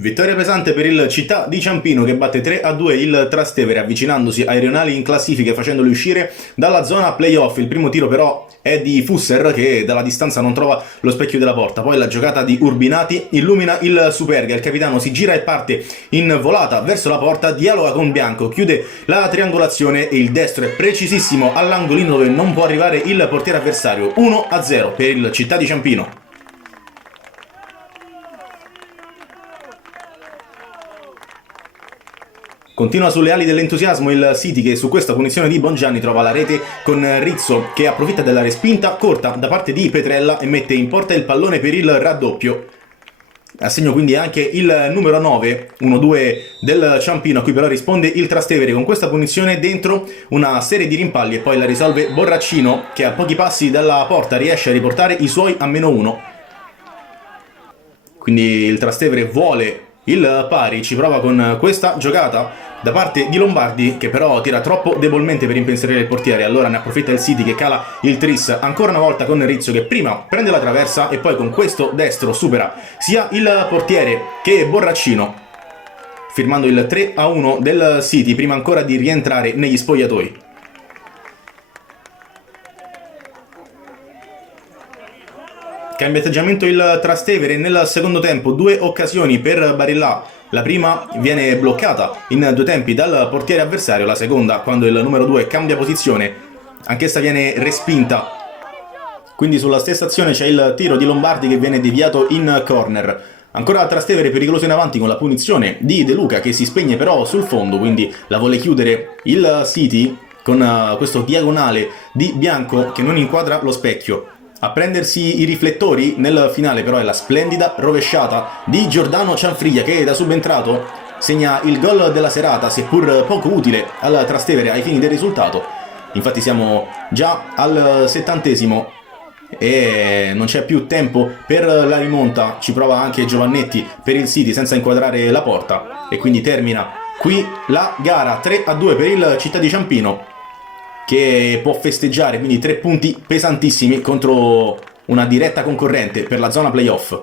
Vittoria pesante per il Città di Ciampino che batte 3-2 il Trastevere avvicinandosi ai rionali in classifica e facendoli uscire dalla zona playoff. Il primo tiro però è di Fusser che dalla distanza non trova lo specchio della porta. Poi la giocata di Urbinati illumina il Superga, il capitano si gira e parte in volata verso la porta, dialoga con Bianco, chiude la triangolazione e il destro è precisissimo all'angolino dove non può arrivare il portiere avversario. 1-0 per il Città di Ciampino. Continua sulle ali dell'entusiasmo il City che su questa punizione di Bongianni trova la rete con Rizzo che approfitta della respinta corta da parte di Petrella e mette in porta il pallone per il raddoppio. A segno quindi anche il numero 9, 1-2 del Ciampino, a cui però risponde il Trastevere con questa punizione dentro una serie di rimpalli e poi la risolve Borraccino che a pochi passi dalla porta riesce a riportare i suoi a -1. Quindi il Trastevere vuole il pari, ci prova con questa giocata da parte di Lombardi che però tira troppo debolmente per impensierire il portiere, allora ne approfitta il City che cala il tris ancora una volta con Rizzo che prima prende la traversa e poi con questo destro supera sia il portiere che Borraccino firmando il 3-1 del City prima ancora di rientrare negli spogliatoi. Cambia atteggiamento il Trastevere nel secondo tempo, due occasioni per Barilla. La prima viene bloccata in due tempi dal portiere avversario, la seconda quando il numero 2 cambia posizione, anch'essa viene respinta. Quindi sulla stessa azione c'è il tiro di Lombardi che viene deviato in corner. Ancora Trastevere pericoloso in avanti con la punizione di De Luca che si spegne però sul fondo, quindi la vuole chiudere il City con questo diagonale di Bianco che non inquadra lo specchio. A prendersi i riflettori nel finale però è la splendida rovesciata di Giordano Cianfriglia che da subentrato segna il gol della serata, seppur poco utile al Trastevere ai fini del risultato. Infatti siamo già al 70° e non c'è più tempo per la rimonta, ci prova anche Giovannetti per il City senza inquadrare la porta e quindi termina qui la gara 3-2 per il Città di Ciampino che può festeggiare quindi 3 punti pesantissimi contro una diretta concorrente per la zona playoff.